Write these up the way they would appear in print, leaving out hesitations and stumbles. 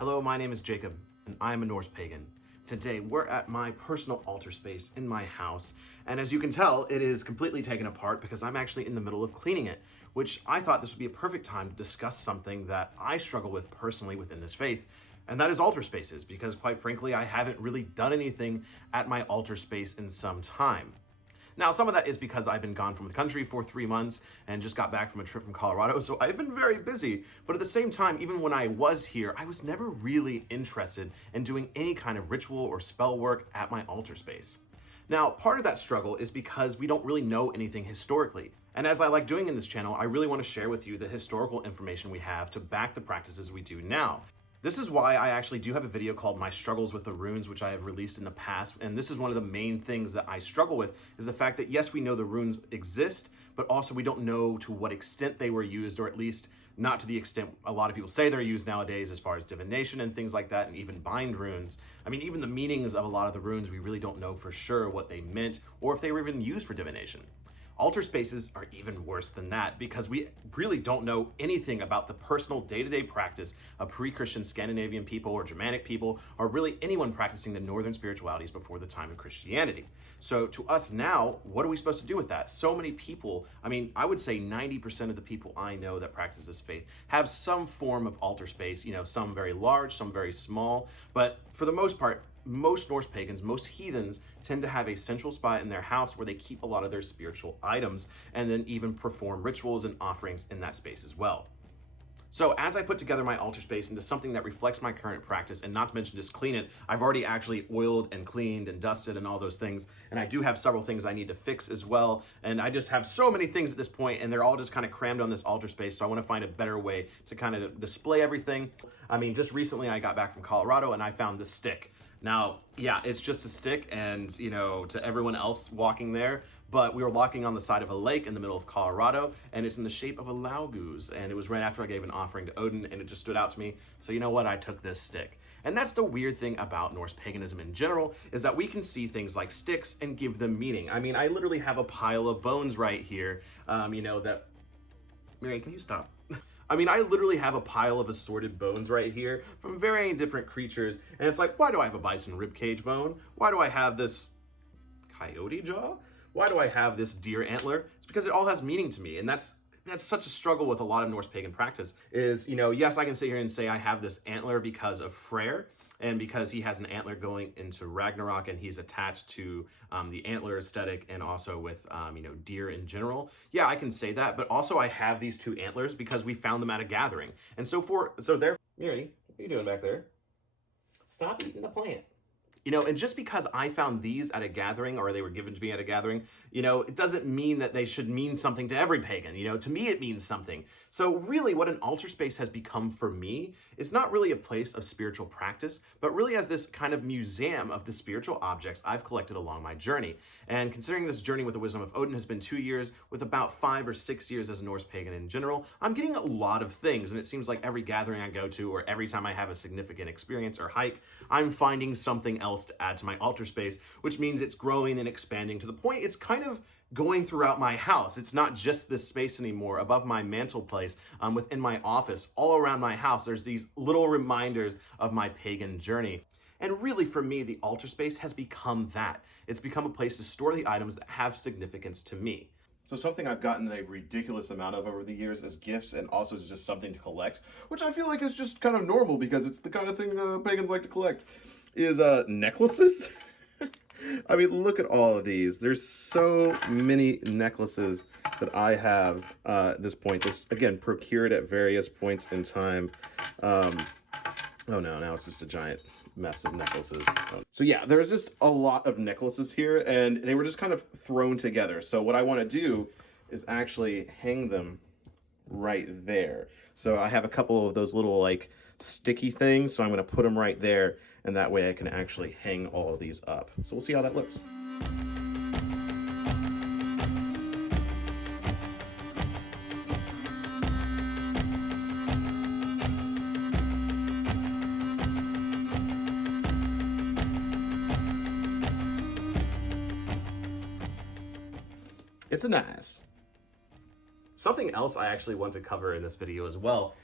Hello, my name is Jacob, and I'm a Norse Pagan. Today, we're at my personal altar space in my house, and as you can tell, it is completely taken apart because I'm actually in the middle of cleaning it, which I thought this would be a perfect time to discuss something that I struggle with personally within this faith, and that is altar spaces, because quite frankly, I haven't really done anything at my altar space in some time. Now, some of that is because I've been gone from the country for 3 months and just got back from a trip from Colorado, so I've been very busy. But at the same time, even when I was here, I was never really interested in doing any kind of ritual or spell work at my altar space. Now, part of that struggle is because we don't really know anything historically. And as I like doing in this channel, I really want to share with you the historical information we have to back the practices we do now. This is why I actually do have a video called My Struggles with the Runes, which I have released in the past, and this is one of the main things that I struggle with, is the fact that yes, we know the runes exist, but also we don't know to what extent they were used, or at least not to the extent a lot of people say they're used nowadays as far as divination and things like that, and even bind runes. I mean, even the meanings of a lot of the runes, we really don't know for sure what they meant, or if they were even used for divination. Altar spaces are even worse than that because we really don't know anything about the personal day-to-day practice of pre-Christian Scandinavian people or Germanic people, or really anyone practicing the northern spiritualities before the time of Christianity. So to us now, what are we supposed to do with that? So many people, I mean, I would say 90% of the people I know that practice this faith have some form of altar space, you know, some very large, some very small, but for the most part, most Norse pagans, most heathens tend to have a central spot in their house where they keep a lot of their spiritual items and then even perform rituals and offerings in that space as well. So as I put together my altar space into something that reflects my current practice, and not to mention just clean it, I've already actually oiled and cleaned and dusted and all those things, and I do have several things I need to fix as well, and I just have so many things at this point, and they're all just kind of crammed on this altar space, so I want to find a better way to kind of display everything. I mean, just recently I got back from Colorado and I found this stick. Now, yeah, it's just a stick, and, you know, to everyone else walking there, but we were walking on the side of a lake in the middle of Colorado, and it's in the shape of a laugoose, and it was right after I gave an offering to Odin, and it just stood out to me, so you know what, I took this stick. And that's the weird thing about Norse paganism in general, is that we can see things like sticks and give them meaning. I mean, I literally have a pile of bones right here, you know, that... Mary, can you stop? I mean, I literally have a pile of assorted bones right here from varying different creatures, and it's like, why do I have a bison ribcage bone? Why do I have this coyote jaw? Why do I have this deer antler? It's because it all has meaning to me, and that's such a struggle with a lot of Norse pagan practice is, you know, yes, I can sit here and say I have this antler because of Freyr, and because he has an antler going into Ragnarok, and he's attached to the antler aesthetic, and also with, you know, deer in general. Yeah, I can say that, but also I have these two antlers because we found them at a gathering. And so there, Miri, what are you doing back there? Stop eating the plant. You know, and just because I found these at a gathering, or they were given to me at a gathering, you know, it doesn't mean that they should mean something to every pagan. You know, to me, it means something. So really what an altar space has become for me is not really a place of spiritual practice, but really as this kind of museum of the spiritual objects I've collected along my journey. And considering this journey with the Wisdom of Odin has been 2 years, with about 5 or 6 years as a Norse pagan in general, I'm getting a lot of things. And it seems like every gathering I go to, or every time I have a significant experience or hike, I'm finding something else to add to my altar space, which means it's growing and expanding to the point it's kind of going throughout my house. It's not just this space anymore. Above my mantelpiece, within my office, all around my house, there's these little reminders of my pagan journey. And really, for me, the altar space has become that. It's become a place to store the items that have significance to me. So something I've gotten a ridiculous amount of over the years as gifts, and also is just something to collect, which I feel like is just kind of normal because it's the kind of thing pagans like to collect, is necklaces. I mean, look at all of these. There's so many necklaces that I have at this point. This, again, procured at various points in time. Oh no, now it's just a giant mess of necklaces. So yeah, there's just a lot of necklaces here, and they were just kind of thrown together. So what I want to do is actually hang them right there. So I have a couple of those little like sticky things, so I'm going to put them right there, and that way I can actually hang all of these up. So we'll see how that looks. It's a nice. Something else I actually want to cover in this video as well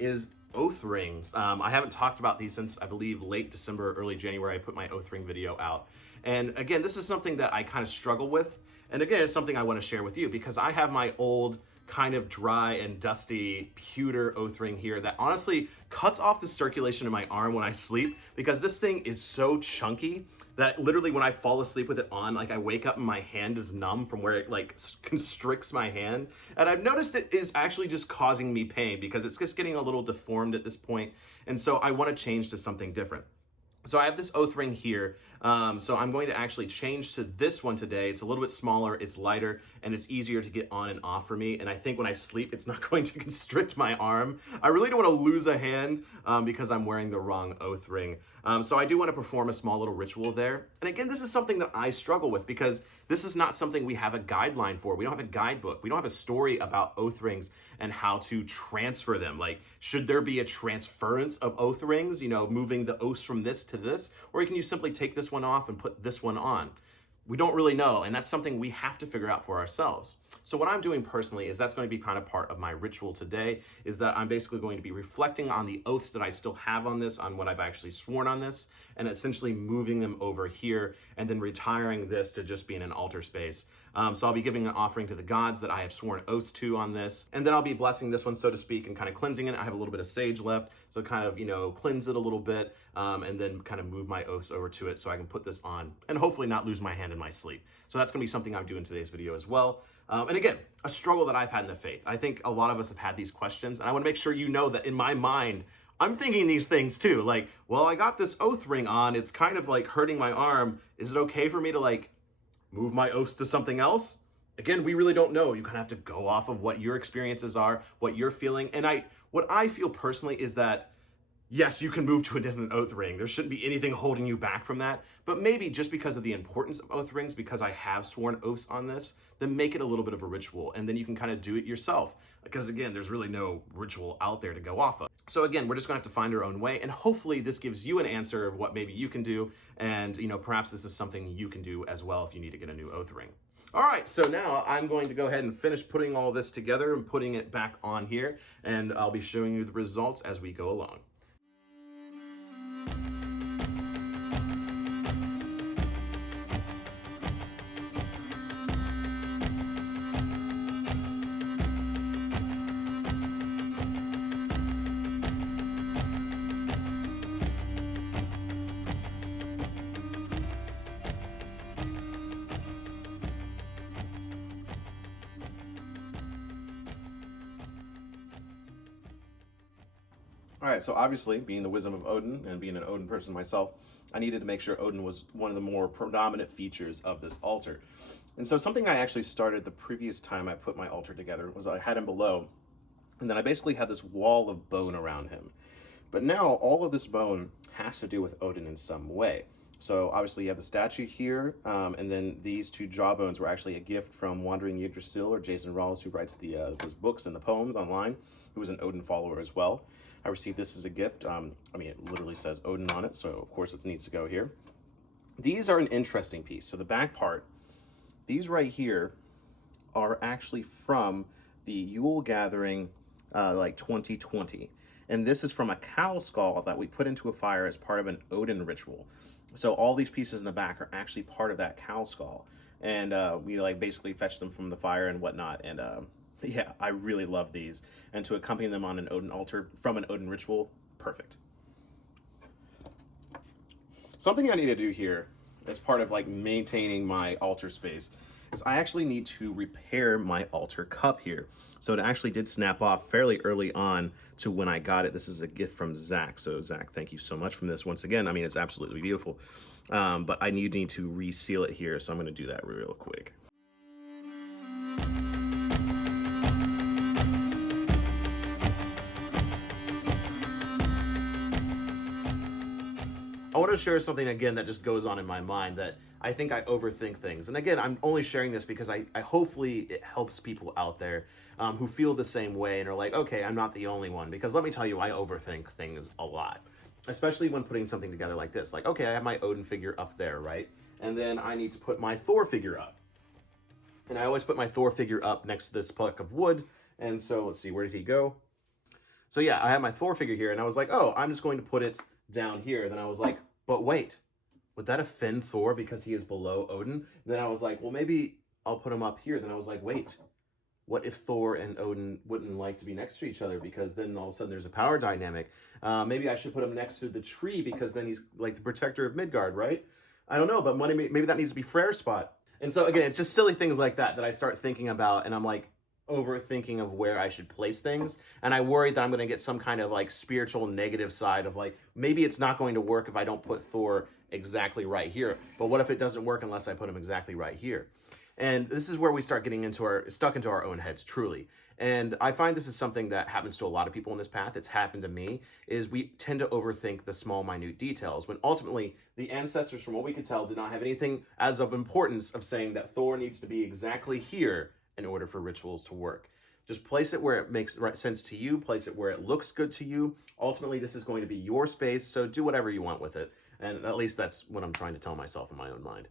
is oath rings. I haven't talked about these since, I believe, late December, early January. I put my oath ring video out. And again, this is something that I kind of struggle with. And again, it's something I want to share with you because I have my old kind of dry and dusty pewter oath ring here that honestly cuts off the circulation in my arm when I sleep because this thing is so chunky that literally when I fall asleep with it on, like I wake up and my hand is numb from where it like constricts my hand. And I've noticed it is actually just causing me pain because it's just getting a little deformed at this point. And so I want to change to something different. So I have this oath ring here, so I'm going to actually change to this one today. It's a little bit smaller, it's lighter, and it's easier to get on and off for me. And I think when I sleep, it's not going to constrict my arm. I really don't want to lose a hand because I'm wearing the wrong oath ring. So I do want to perform a small little ritual there. And again, this is something that I struggle with because this is not something we have a guideline for. We don't have a guidebook. We don't have a story about oath rings and how to transfer them. Like, should there be a transference of oath rings, you know, moving the oaths from this to this? Or can you simply take this one off and put this one on? We don't really know, and that's something we have to figure out for ourselves. So what I'm doing personally is that's going to be kind of part of my ritual today, is that I'm basically going to be reflecting on the oaths that I still have on this, on what I've actually sworn on this, and essentially moving them over here, and then retiring this to just be in an altar space. So I'll be giving an offering to the gods that I have sworn oaths to on this, and then I'll be blessing this one, so to speak, and kind of cleansing it. I have a little bit of sage left, so kind of, you know, cleanse it a little bit, and then kind of move my oaths over to it so I can put this on, and hopefully not lose my hand in my sleep. So that's gonna be something I'm doing in today's video as well. And again, a struggle that I've had in the faith. I think a lot of us have had these questions, and I wanna make sure you know that in my mind, I'm thinking these things too. Like, well, I got this oath ring on, it's kind of like hurting my arm. Is it okay for me to like move my oaths to something else? Again, we really don't know. You kind of have to go off of what your experiences are, what you're feeling. And what I feel personally is that, yes, you can move to a different oath ring. There shouldn't be anything holding you back from that. But maybe just because of the importance of oath rings, because I have sworn oaths on this, then make it a little bit of a ritual. And then you can kind of do it yourself. Because again, there's really no ritual out there to go off of. So again, we're just gonna have to find our own way. And hopefully this gives you an answer of what maybe you can do. And you know, perhaps this is something you can do as well if you need to get a new oath ring. All right, so now I'm going to go ahead and finish putting all this together and putting it back on here. And I'll be showing you the results as we go along. All right, so obviously, being the Wisdom of Odin and being an Odin person myself, I needed to make sure Odin was one of the more predominant features of this altar. And so something I actually started the previous time I put my altar together was I had him below, and then I basically had this wall of bone around him. But now all of this bone has to do with Odin in some way. So obviously you have the statue here, and then these two jawbones were actually a gift from Wandering Yggdrasil, or Jason Rawls, who writes those books and the poems online, who was an Odin follower as well. I received this as a gift. I mean, it literally says Odin on it, so of course it needs to go here. These are an interesting piece. So the back part, these right here are actually from the Yule Gathering, like 2020. And this is from a cow skull that we put into a fire as part of an Odin ritual. So all these pieces in the back are actually part of that cow skull. And we like basically fetch them from the fire and whatnot. And yeah, I really love these. And to accompany them on an Odin altar from an Odin ritual, perfect. Something I need to do here as part of like maintaining my altar space is I actually need to repair my altar cup here. So it actually did snap off fairly early on to when I got it. This is a gift from Zach. So Zach, thank you so much for this once again. I mean, it's absolutely beautiful. But I need to reseal it here. So I'm gonna do that real quick. I want to share something again that just goes on in my mind that I think I overthink things. And again, I'm only sharing this because I hopefully it helps people out there who feel the same way and are like, okay, I'm not the only one. Because let me tell you, I overthink things a lot, especially when putting something together like this. Like, okay, I have my Odin figure up there, right? And then I need to put my Thor figure up. And I always put my Thor figure up next to this block of wood. And so let's see, where did he go? So yeah, I have my Thor figure here, and I was like, oh, I'm just going to put it down here. Then I was like, but wait, would that offend Thor because he is below Odin? Then I was like, well, maybe I'll put him up here. Then I was like, wait, what if Thor and Odin wouldn't like to be next to each other? Because then all of a sudden there's a power dynamic. Maybe I should put him next to the tree because then he's like the protector of Midgard, right? I don't know, but maybe that needs to be Freyr's spot. And so again, it's just silly things like that that I start thinking about, and I'm like overthinking of where I should place things. And I worry that I'm going to get some kind of like spiritual negative side of like, maybe it's not going to work if I don't put Thor exactly right here. But what if it doesn't work unless I put him exactly right here? And this is where we start getting stuck into our own heads, truly. And I find this is something that happens to a lot of people in this path. It's happened to me, is we tend to overthink the small, minute details, when ultimately the ancestors, from what we could tell, did not have anything as of importance of saying that Thor needs to be exactly here in order for rituals to work. Just place it where it makes sense to you, place it where it looks good to you. Ultimately, this is going to be your space, so do whatever you want with it. And at least that's what I'm trying to tell myself in my own mind.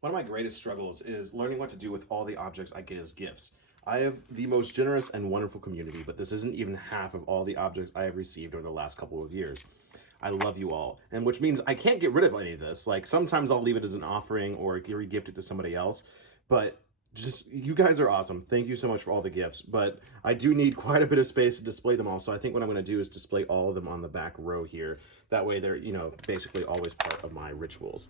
One of my greatest struggles is learning what to do with all the objects I get as gifts. I have the most generous and wonderful community, but this isn't even half of all the objects I have received over the last couple of years. I love you all, and which means I can't get rid of any of this. Like, sometimes I'll leave it as an offering or re-gift it to somebody else, but just, you guys are awesome. Thank you so much for all the gifts, but I do need quite a bit of space to display them all, so I think what I'm going to do is display all of them on the back row here. That way they're, you know, basically always part of my rituals.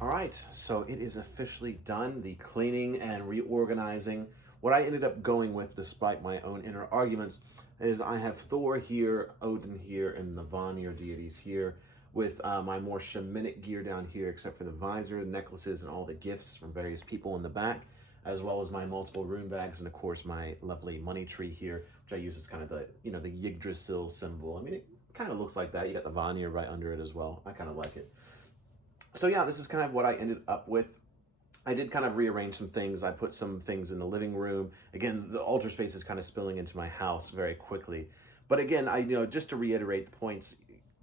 Alright, so it is officially done, the cleaning and reorganizing. What I ended up going with, despite my own inner arguments, is I have Thor here, Odin here, and the Vanir deities here, with my more shamanic gear down here, except for the visor, the necklaces, and all the gifts from various people in the back, as well as my multiple rune bags, and of course my lovely money tree here, which I use as kind of the, you know, the Yggdrasil symbol. I mean, it kind of looks like that. You got the Vanir right under it as well. I kind of like it. So yeah, this is kind of what I ended up with. I did kind of rearrange some things. I put some things in the living room. Again, the altar space is kind of spilling into my house very quickly. But again, just to reiterate the points,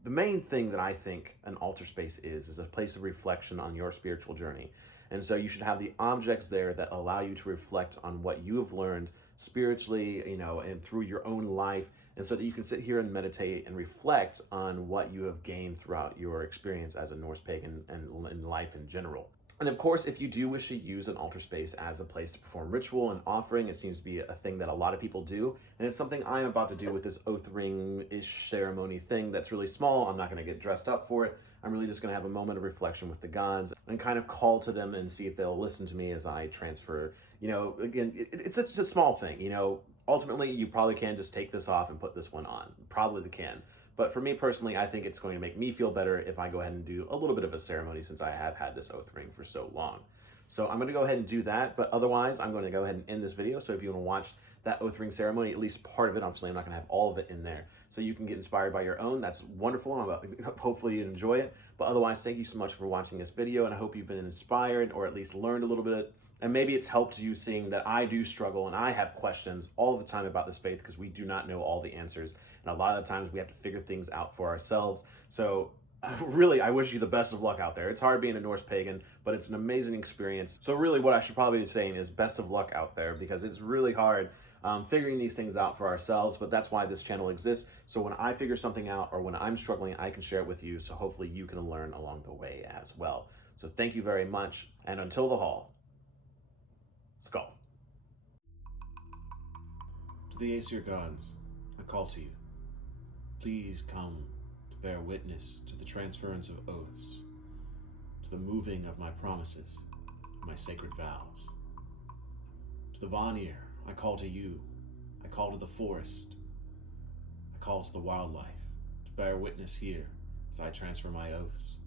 the main thing that I think an altar space is a place of reflection on your spiritual journey. And so you should have the objects there that allow you to reflect on what you have learned spiritually, and through your own life, and so that you can sit here and meditate and reflect on what you have gained throughout your experience as a Norse pagan and in life in general. And of course, if you do wish to use an altar space as a place to perform ritual and offering, it seems to be a thing that a lot of people do. And it's something I'm about to do with this oath ring-ish ceremony thing that's really small. I'm not going to get dressed up for it. I'm really just going to have a moment of reflection with the gods and kind of call to them and see if they'll listen to me as I transfer. Again, it's just a small thing. Ultimately, you probably can just take this off and put this one on. Probably can. But for me personally, I think it's going to make me feel better if I go ahead and do a little bit of a ceremony, since I have had this oath ring for so long. So I'm going to go ahead and do that, but otherwise I'm going to go ahead and end this video. So if you want to watch that oath ring ceremony, at least part of it, obviously I'm not going to have all of it in there, so you can get inspired by your own. That's wonderful. Hopefully you enjoy it. But otherwise, thank you so much for watching this video, and I hope you've been inspired or at least learned a little bit. And maybe it's helped you seeing that I do struggle and I have questions all the time about this faith, because we do not know all the answers. And a lot of the times we have to figure things out for ourselves. So really, I wish you the best of luck out there. It's hard being a Norse pagan, but it's an amazing experience. So really what I should probably be saying is best of luck out there, because it's really hard figuring these things out for ourselves. But that's why this channel exists. So when I figure something out or when I'm struggling, I can share it with you. So hopefully you can learn along the way as well. So thank you very much. And until the hall, Skull. To the Aesir gods, I call to you. Please come to bear witness to the transference of oaths, to the moving of my promises, my sacred vows. To the Vanir, I call to you. I call to the forest. I call to the wildlife to bear witness here as I transfer my oaths.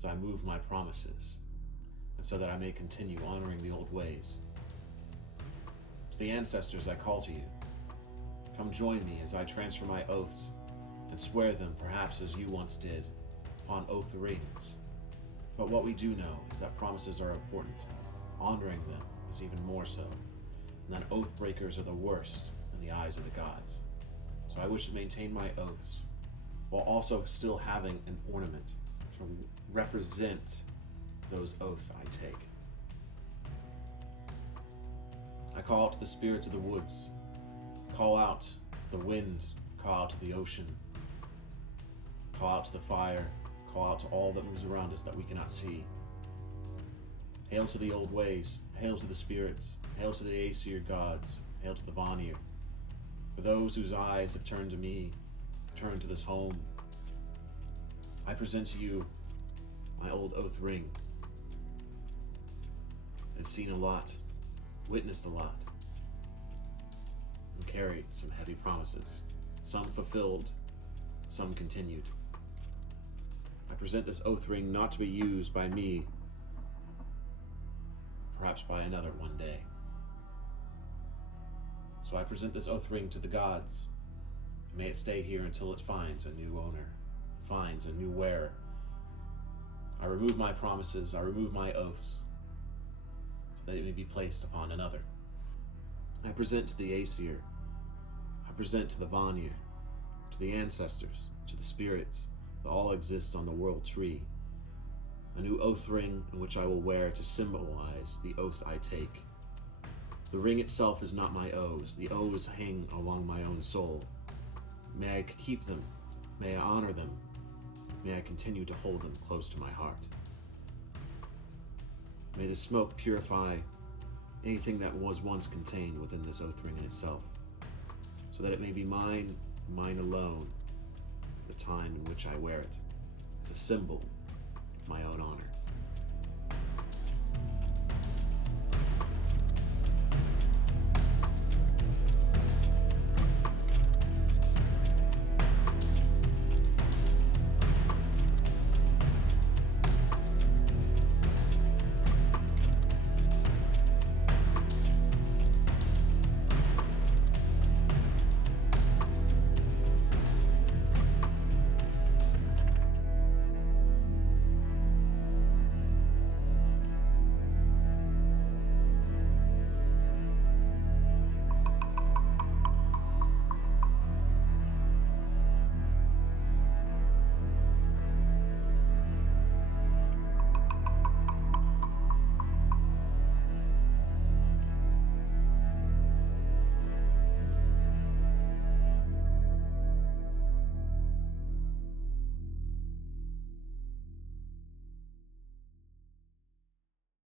as I move my promises, and so that I may continue honoring the old ways. To the ancestors I call to you, come join me as I transfer my oaths and swear them perhaps as you once did, upon oath rings. But what we do know is that promises are important. Honoring them is even more so, and that oath breakers are the worst in the eyes of the gods. So I wish to maintain my oaths, while also still having an ornament to represent those oaths I take. I call out to the spirits of the woods, call out to the wind, call out to the ocean, call out to the fire, call out to all that moves around us that we cannot see. Hail to the old ways, hail to the spirits, hail to the Aesir gods, hail to the Vanir. For those whose eyes have turned to me, turned to this home, I present to you my old oath ring. I've seen a lot, witnessed a lot, and carried some heavy promises, some fulfilled, some continued. I present this oath ring not to be used by me, perhaps by another one day. So I present this oath ring to the gods, and may it stay here until it finds a new owner, finds a new wearer. I remove my promises, I remove my oaths, so that it may be placed upon another. I present to the Aesir, I present to the Vanir, to the ancestors, to the spirits that all exist on the world tree, a new oath ring in which I will wear to symbolize the oaths I take. The ring itself is not my oaths. The oaths hang along my own soul. May I keep them. May I honor them. May I continue to hold them close to my heart. May the smoke purify anything that was once contained within this oath ring in itself, so that it may be mine and mine alone for the time in which I wear it, as a symbol of my own honor.